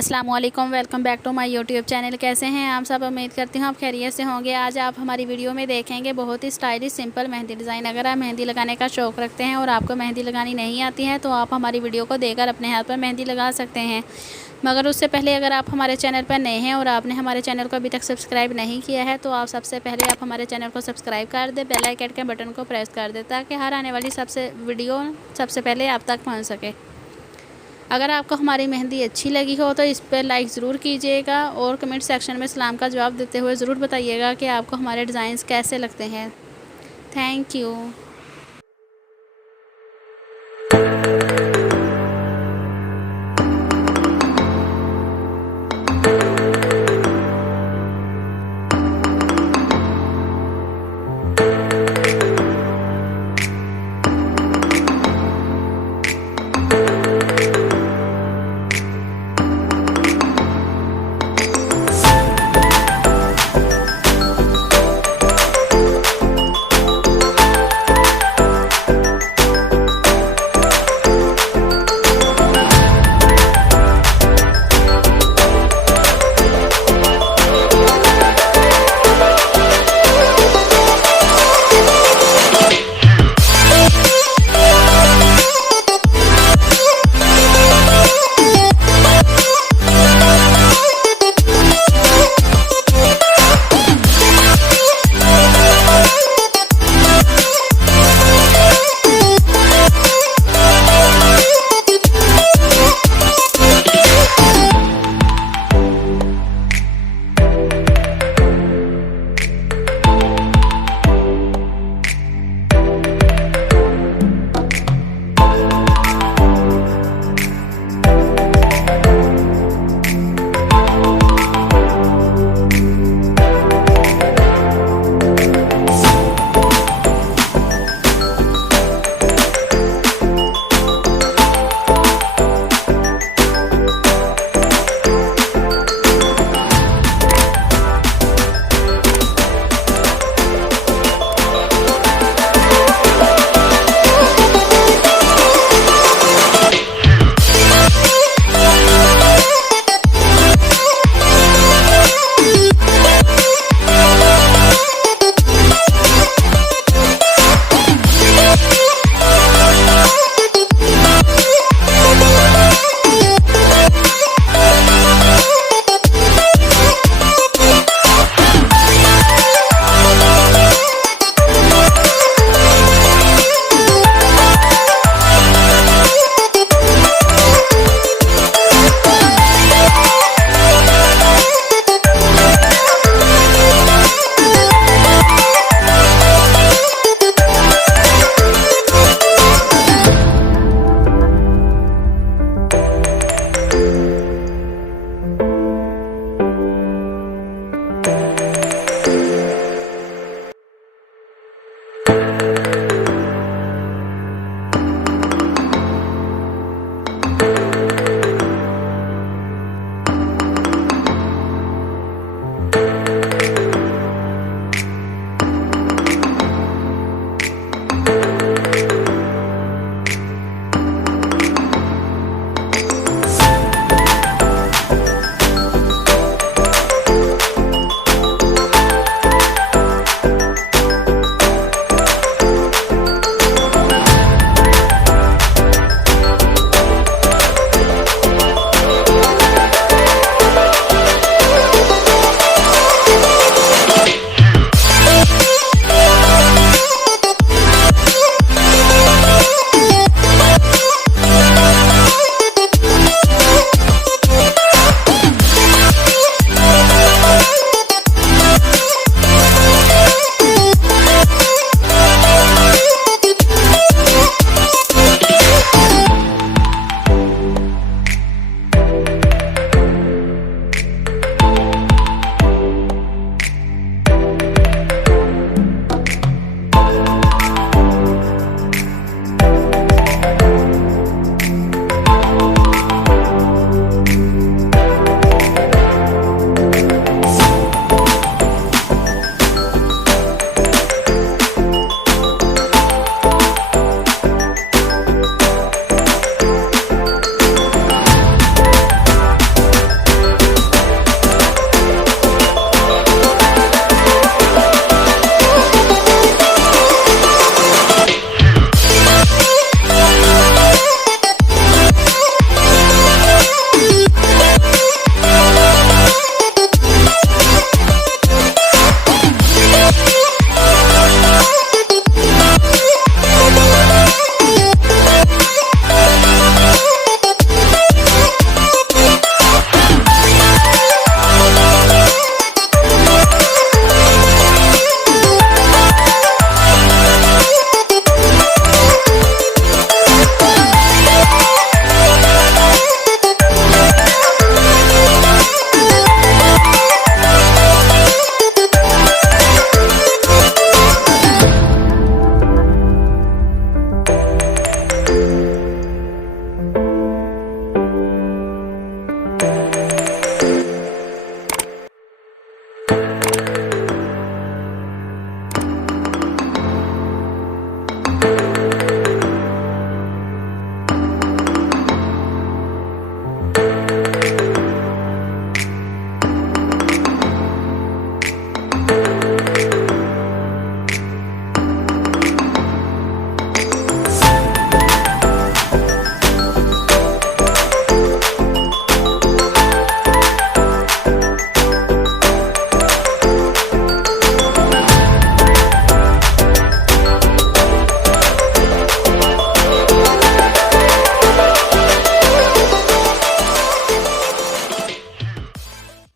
अस्सलामुअलैकुम, welcome back to my YouTube channel. कैसे हैं आप सब? उम्मीद करती हूँ आप खैरियत से होंगे। आज आप हमारी वीडियो में देखेंगे बहुत ही स्टाइलिश सिंपल मेहंदी डिज़ाइन। अगर आप मेहंदी लगाने का शौक़ रखते हैं और आपको मेहंदी लगानी नहीं आती है तो आप हमारी वीडियो को देखकर अपने हाथ पर मेहंदी लगा सकते हैं। मगर उससे पहले अगर आप हमारे चैनल पर नए हैं और आपने हमारे चैनल को अभी तक सब्सक्राइब नहीं किया है तो आप सबसे पहले आप हमारे चैनल को सब्सक्राइब कर दें, बेल आइकन के बटन को प्रेस कर दें ताकि हर आने वाली वीडियो सबसे पहले आप तक पहुँच सके। अगर आपको हमारी मेहंदी अच्छी लगी हो तो इस पर लाइक ज़रूर कीजिएगा और कमेंट सेक्शन में सलाम का जवाब देते हुए ज़रूर बताइएगा कि आपको हमारे डिज़ाइंस कैसे लगते हैं। Thank you.